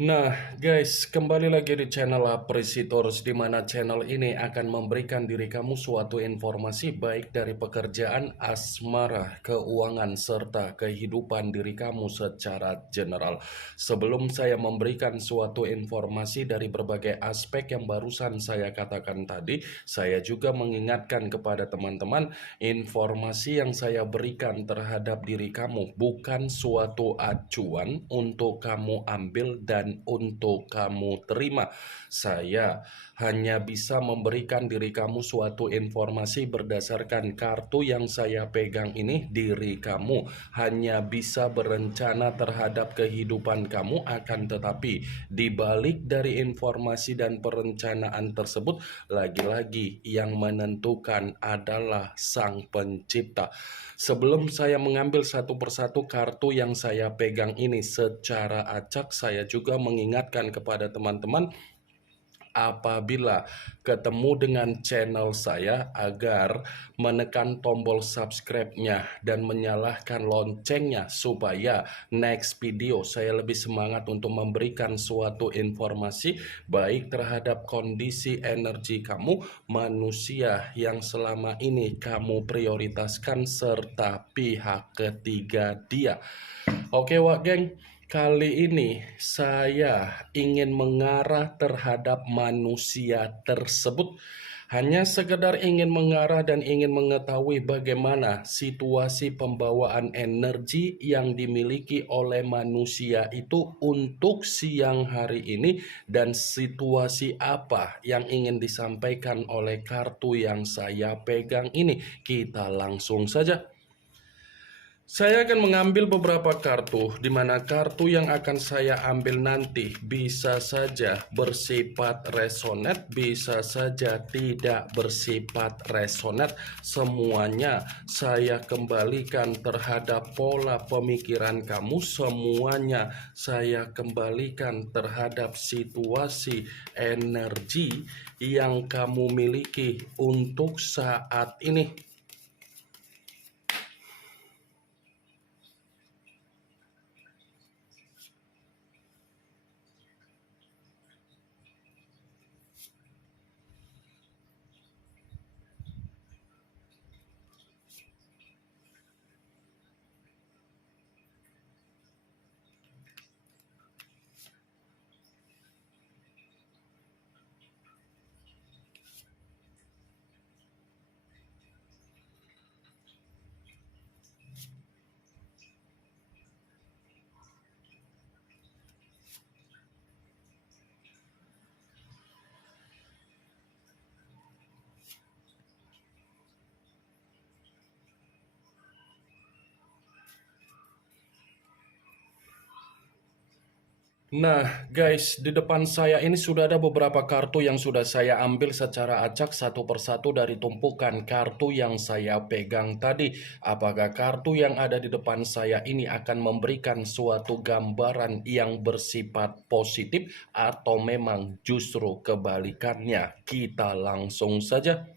Nah, guys, kembali lagi di channel Apresitorus, di mana channel ini akan memberikan diri kamu suatu informasi baik dari pekerjaan, asmara, keuangan, serta kehidupan diri kamu secara general. Sebelum saya memberikan suatu informasi dari berbagai aspek yang barusan saya katakan tadi, saya juga mengingatkan kepada teman-teman, informasi yang saya berikan terhadap diri kamu bukan suatu acuan untuk kamu ambil dan untuk kamu terima. Saya hanya bisa memberikan diri kamu suatu informasi berdasarkan kartu yang saya pegang ini. Diri kamu hanya bisa berencana terhadap kehidupan kamu, akan tetapi dibalik dari informasi dan perencanaan tersebut, lagi-lagi yang menentukan adalah Sang Pencipta. Sebelum saya mengambil satu persatu kartu yang saya pegang ini secara acak, saya juga mengingatkan kepada teman-teman, apabila ketemu dengan channel saya, agar menekan tombol subscribe-nya dan menyalakan loncengnya supaya next video saya lebih semangat untuk memberikan suatu informasi baik terhadap kondisi energi kamu, manusia yang selama ini kamu prioritaskan, serta pihak ketiga dia. Oke Wak Geng, kali ini saya ingin mengarah terhadap manusia tersebut. Hanya sekedar ingin mengarah dan ingin mengetahui bagaimana situasi pembawaan energi yang dimiliki oleh manusia itu untuk siang hari ini, dan situasi apa yang ingin disampaikan oleh kartu yang saya pegang ini. Kita langsung saja. Saya akan mengambil beberapa kartu, di mana kartu yang akan saya ambil nanti bisa saja bersifat resonate, bisa saja tidak bersifat resonate. Semuanya saya kembalikan terhadap pola pemikiran kamu, semuanya saya kembalikan terhadap situasi energi yang kamu miliki untuk saat ini. Nah guys, di depan saya ini sudah ada beberapa kartu yang sudah saya ambil secara acak satu persatu dari tumpukan kartu yang saya pegang tadi. Apakah kartu yang ada di depan saya ini akan memberikan suatu gambaran yang bersifat positif atau memang justru kebalikannya? Kita langsung saja.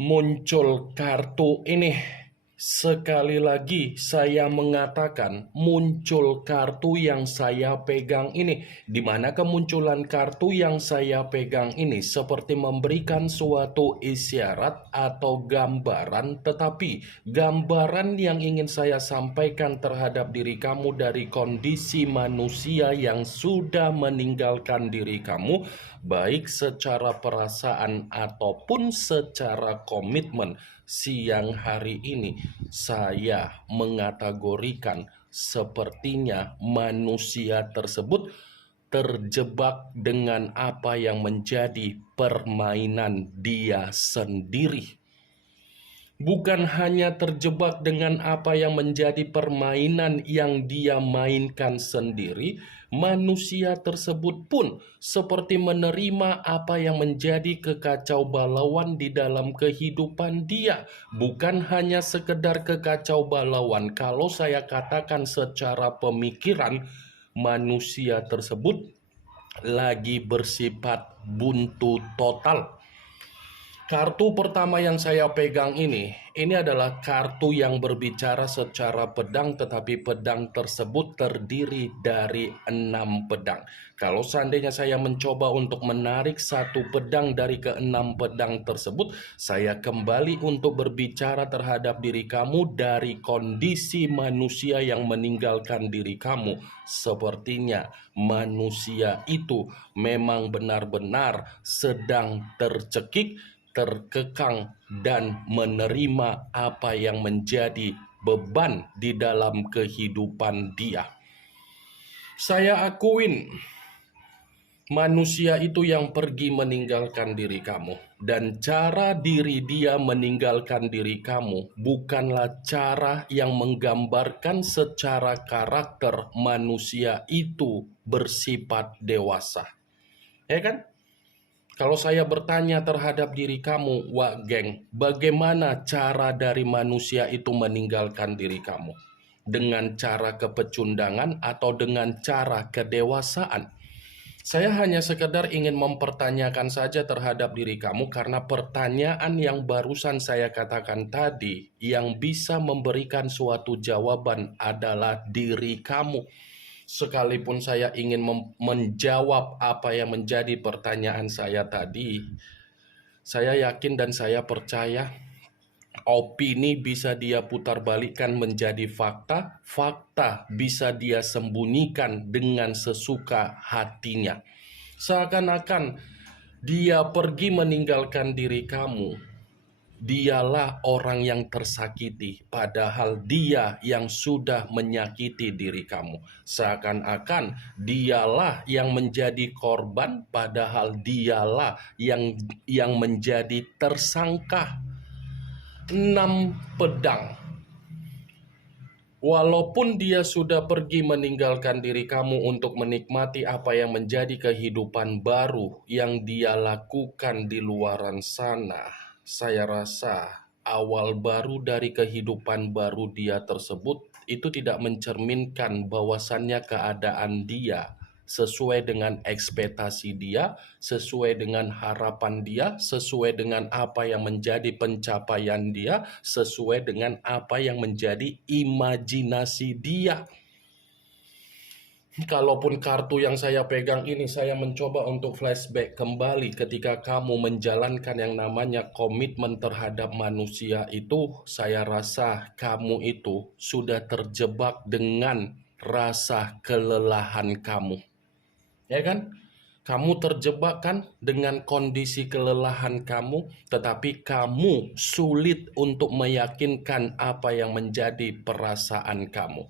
Muncul kartu ini. Sekali lagi saya mengatakan, muncul kartu yang saya pegang ini, di mana kemunculan kartu yang saya pegang ini seperti memberikan suatu isyarat atau gambaran, tetapi gambaran yang ingin saya sampaikan terhadap diri kamu dari kondisi manusia yang sudah meninggalkan diri kamu, baik secara perasaan ataupun secara komitmen. Siang hari ini saya mengategorikan sepertinya manusia tersebut terjebak dengan apa yang menjadi permainan dia sendiri. Bukan hanya terjebak dengan apa yang menjadi permainan yang dia mainkan sendiri, manusia tersebut pun seperti menerima apa yang menjadi kekacau balauan di dalam kehidupan dia. Bukan hanya sekedar kekacau balauan, kalau saya katakan secara pemikiran, manusia tersebut lagi bersifat buntu total. Kartu pertama yang saya pegang ini adalah kartu yang berbicara secara pedang, tetapi pedang tersebut terdiri dari 6 pedang. Kalau seandainya saya mencoba untuk menarik satu pedang dari ke-6 pedang tersebut, saya kembali untuk berbicara terhadap diri kamu dari kondisi manusia yang meninggalkan diri kamu. Sepertinya manusia itu memang benar-benar sedang tercekik, terkekang, dan menerima apa yang menjadi beban di dalam kehidupan dia. Saya akuin manusia itu yang pergi meninggalkan diri kamu, dan cara diri dia meninggalkan diri kamu bukanlah cara yang menggambarkan secara karakter manusia itu bersifat dewasa. Ya kan? Kalau saya bertanya terhadap diri kamu, Wak Geng, bagaimana cara dari manusia itu meninggalkan diri kamu? Dengan cara kepecundangan atau dengan cara kedewasaan? Saya hanya sekedar ingin mempertanyakan saja terhadap diri kamu karena pertanyaan yang barusan saya katakan tadi yang bisa memberikan suatu jawaban adalah diri kamu. Sekalipun saya ingin menjawab apa yang menjadi pertanyaan saya tadi, saya yakin dan saya percaya opini bisa dia putar balikkan menjadi fakta, fakta bisa dia sembunyikan dengan sesuka hatinya. Seakan-akan dia pergi meninggalkan diri kamu, dialah orang yang tersakiti, padahal dia yang sudah menyakiti diri kamu. Seakan-akan dialah yang menjadi korban, padahal dialah yang menjadi tersangka. 6 pedang. Walaupun dia sudah pergi meninggalkan diri kamu untuk menikmati apa yang menjadi kehidupan baru yang dia lakukan di luaran sana, saya rasa awal baru dari kehidupan baru dia tersebut itu tidak mencerminkan bahwasannya keadaan dia sesuai dengan ekspektasi dia, sesuai dengan harapan dia, sesuai dengan apa yang menjadi pencapaian dia, sesuai dengan apa yang menjadi imajinasi dia. Kalaupun kartu yang saya pegang ini, saya mencoba untuk flashback kembali ketika kamu menjalankan yang namanya komitmen terhadap manusia itu, saya rasa kamu itu sudah terjebak dengan rasa kelelahan kamu. Ya kan? Kamu terjebak kan dengan kondisi kelelahan kamu, tetapi kamu sulit untuk meyakinkan apa yang menjadi perasaan kamu.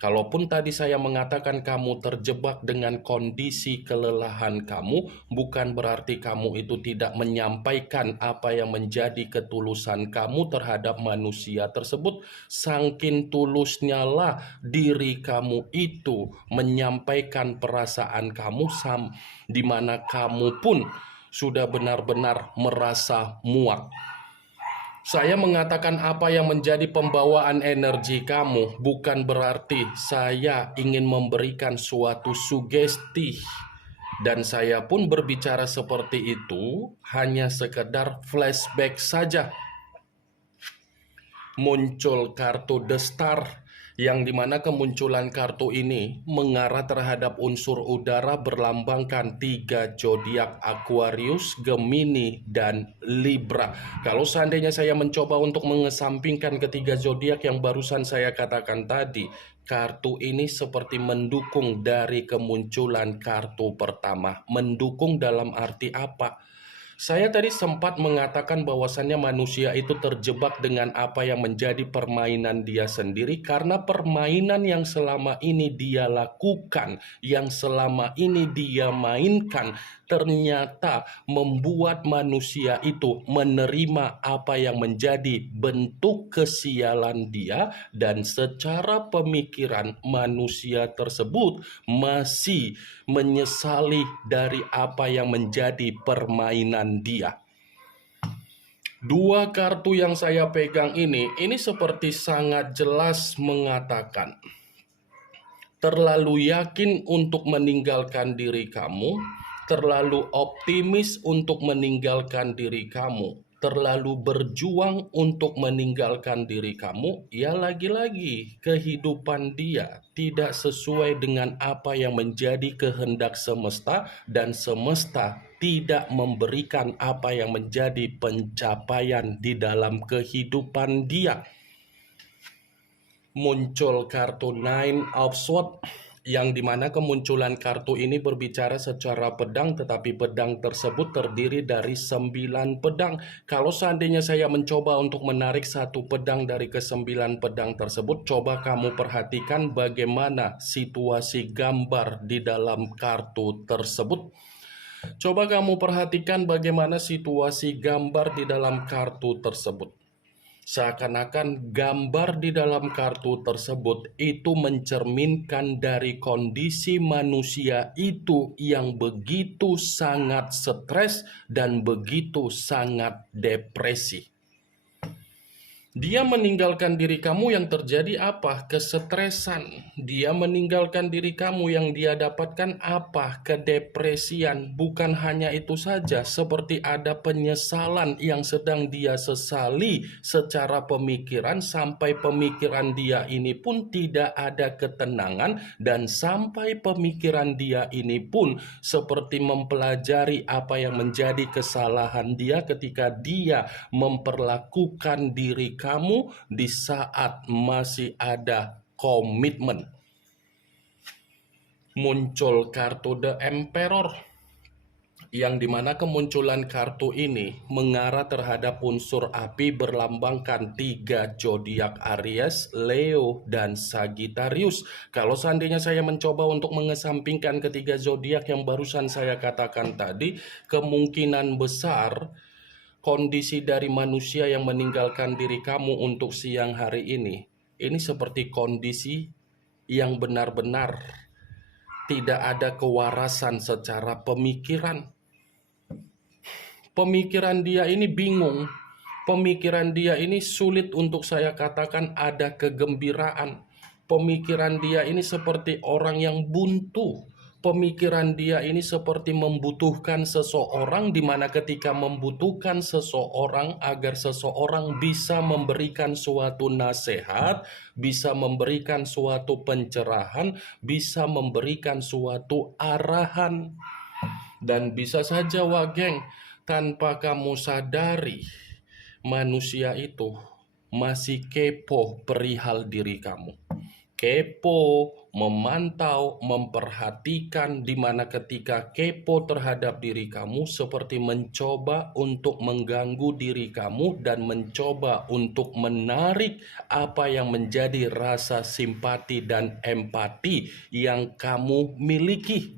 Kalaupun tadi saya mengatakan kamu terjebak dengan kondisi kelelahan kamu, bukan berarti kamu itu tidak menyampaikan apa yang menjadi ketulusan kamu terhadap manusia tersebut. Saking tulusnya lah diri kamu itu menyampaikan perasaan kamu, di mana kamu pun sudah benar-benar merasa muak. Saya mengatakan apa yang menjadi pembawaan energi kamu bukan berarti saya ingin memberikan suatu sugesti. Dan saya pun berbicara seperti itu hanya sekedar flashback saja. Muncul kartu The Star, yang dimana kemunculan kartu ini mengarah terhadap unsur udara berlambangkan 3 zodiak Aquarius, Gemini, dan Libra. Kalau seandainya saya mencoba untuk mengesampingkan ketiga zodiak yang barusan saya katakan tadi, kartu ini seperti mendukung dari kemunculan kartu pertama. Mendukung dalam arti apa? Saya tadi sempat mengatakan bahwasannya manusia itu terjebak dengan apa yang menjadi permainan dia sendiri karena permainan yang selama ini dia lakukan, yang selama ini dia mainkan, ternyata membuat manusia itu menerima apa yang menjadi bentuk kesialan dia, dan secara pemikiran manusia tersebut masih menyesali dari apa yang menjadi permainan dia. 2 kartu yang saya pegang ini seperti sangat jelas mengatakan terlalu yakin untuk meninggalkan diri kamu, terlalu optimis untuk meninggalkan diri kamu, terlalu berjuang untuk meninggalkan diri kamu, ya lagi-lagi kehidupan dia tidak sesuai dengan apa yang menjadi kehendak semesta, dan semesta tidak memberikan apa yang menjadi pencapaian di dalam kehidupan dia. Muncul kartu Nine of Swords, yang dimana kemunculan kartu ini berbicara secara pedang, tetapi pedang tersebut terdiri dari 9 pedang. Kalau seandainya saya mencoba untuk menarik satu pedang dari ke-9 pedang tersebut, coba kamu perhatikan bagaimana situasi gambar di dalam kartu tersebut. Coba kamu perhatikan bagaimana situasi gambar di dalam kartu tersebut. Seakan-akan gambar di dalam kartu tersebut itu mencerminkan dari kondisi manusia itu yang begitu sangat stres dan begitu sangat depresi. Dia meninggalkan diri kamu, yang terjadi apa? Kesetresan. Dia meninggalkan diri kamu, yang dia dapatkan apa? Kedepresian. Bukan hanya itu saja, seperti ada penyesalan yang sedang dia sesali secara pemikiran, sampai pemikiran dia ini pun tidak ada ketenangan, dan sampai pemikiran dia ini pun seperti mempelajari apa yang menjadi kesalahan dia ketika dia memperlakukan diri kamu di saat masih ada komitmen. Muncul kartu The Emperor, yang dimana kemunculan kartu ini mengarah terhadap unsur api, berlambangkan 3 zodiak Aries, Leo, dan Sagittarius. Kalau seandainya saya mencoba untuk mengesampingkan ketiga zodiak yang barusan saya katakan tadi, kemungkinan besar kondisi dari manusia yang meninggalkan diri kamu untuk siang hari ini seperti kondisi yang benar-benar tidak ada kewarasan secara pemikiran. Pemikiran dia ini bingung. Pemikiran dia ini sulit untuk saya katakan ada kegembiraan. Pemikiran dia ini seperti orang yang buntu. Pemikiran dia ini seperti membutuhkan seseorang, di mana ketika membutuhkan seseorang agar seseorang bisa memberikan suatu nasihat, bisa memberikan suatu pencerahan, bisa memberikan suatu arahan. Dan bisa saja, Wageng, tanpa kamu sadari, manusia itu masih kepo perihal diri kamu. Kepo, memantau, memperhatikan, di mana ketika kepo terhadap diri kamu seperti mencoba untuk mengganggu diri kamu dan mencoba untuk menarik apa yang menjadi rasa simpati dan empati yang kamu miliki.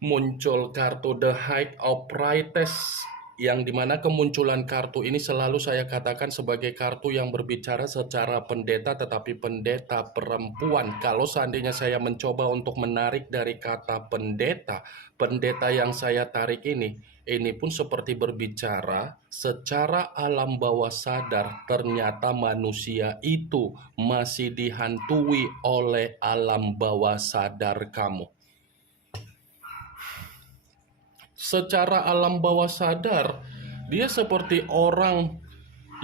Muncul kartu The High of Priestess, yang dimana kemunculan kartu ini selalu saya katakan sebagai kartu yang berbicara secara pendeta, tetapi pendeta perempuan. Kalau seandainya saya mencoba untuk menarik dari kata pendeta, pendeta yang saya tarik ini pun seperti berbicara secara alam bawah sadar, ternyata manusia itu masih dihantui oleh alam bawah sadar kamu. Secara alam bawah sadar, dia seperti orang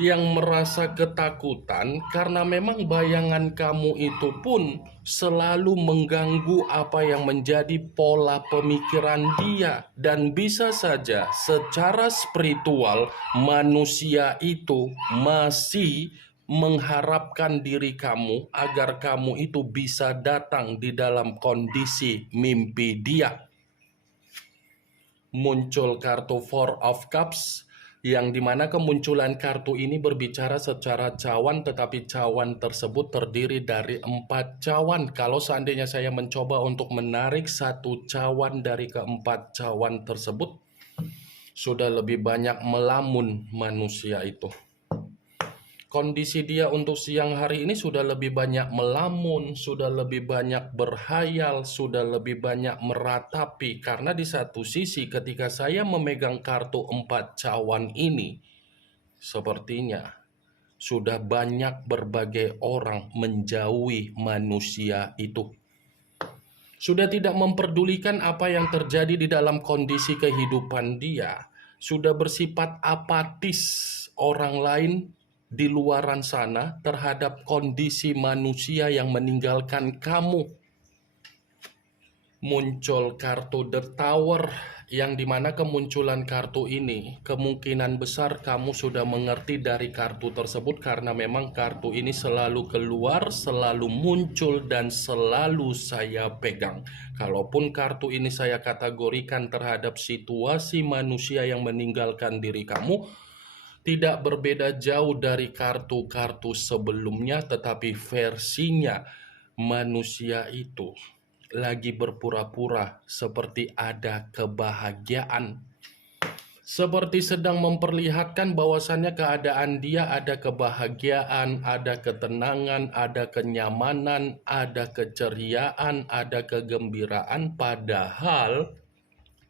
yang merasa ketakutan karena memang bayangan kamu itu pun selalu mengganggu apa yang menjadi pola pemikiran dia. Dan bisa saja secara spiritual manusia itu masih mengharapkan diri kamu agar kamu itu bisa datang di dalam kondisi mimpi dia. Muncul kartu Four of Cups, yang dimana kemunculan kartu ini berbicara secara cawan, tetapi cawan tersebut terdiri dari 4 cawan. Kalau seandainya saya mencoba untuk menarik satu cawan dari keempat cawan tersebut, sudah lebih banyak melamun manusia itu. Kondisi dia untuk siang hari ini sudah lebih banyak melamun, sudah lebih banyak berhayal, sudah lebih banyak meratapi. Karena di satu sisi ketika saya memegang kartu 4 cawan ini, sepertinya sudah banyak berbagai orang menjauhi manusia itu. Sudah tidak memperdulikan apa yang terjadi di dalam kondisi kehidupan dia. sudah bersifat apatis orang lain di luaran sana terhadap kondisi manusia yang meninggalkan kamu. Muncul kartu The Tower, yang dimana kemunculan kartu ini kemungkinan besar kamu sudah mengerti dari kartu tersebut, karena memang kartu ini selalu keluar, selalu muncul, dan selalu saya pegang. Kalaupun kartu ini saya kategorikan terhadap situasi manusia yang meninggalkan diri kamu, tidak berbeda jauh dari kartu-kartu sebelumnya, tetapi versinya manusia itu lagi berpura-pura seperti ada kebahagiaan, seperti sedang memperlihatkan bahwasannya keadaan dia ada kebahagiaan, ada ketenangan, ada kenyamanan, ada keceriaan, ada kegembiraan, padahal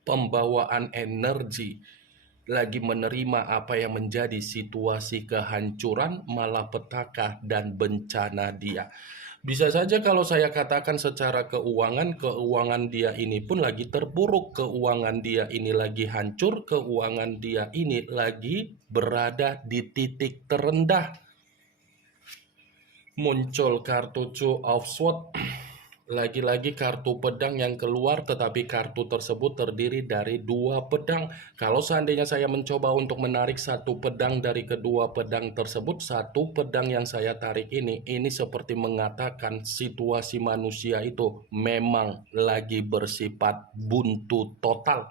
pembawaan energi lagi menerima apa yang menjadi situasi kehancuran, malapetaka, dan bencana dia. Bisa saja kalau saya katakan secara keuangan dia ini pun lagi terpuruk, keuangan dia ini lagi hancur, keuangan dia ini lagi berada di titik terendah. Muncul kartu Two of Swords. Lagi-lagi kartu pedang yang keluar, tetapi kartu tersebut terdiri dari dua pedang. Kalau seandainya saya mencoba untuk menarik satu pedang dari kedua pedang tersebut, satu pedang yang saya tarik ini seperti mengatakan situasi manusia itu memang lagi bersifat buntu total.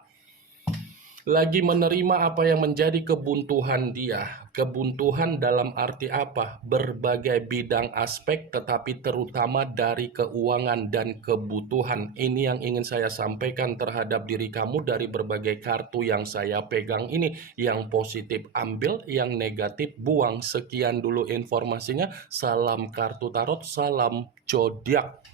Lagi menerima apa yang menjadi kebuntuhan dia. Kebuntuhan dalam arti apa? Berbagai bidang aspek, tetapi terutama dari keuangan dan kebutuhan. Ini yang ingin saya sampaikan terhadap diri kamu dari berbagai kartu yang saya pegang ini. Yang positif ambil, yang negatif buang. Sekian dulu informasinya. Salam kartu tarot, salam zodiak.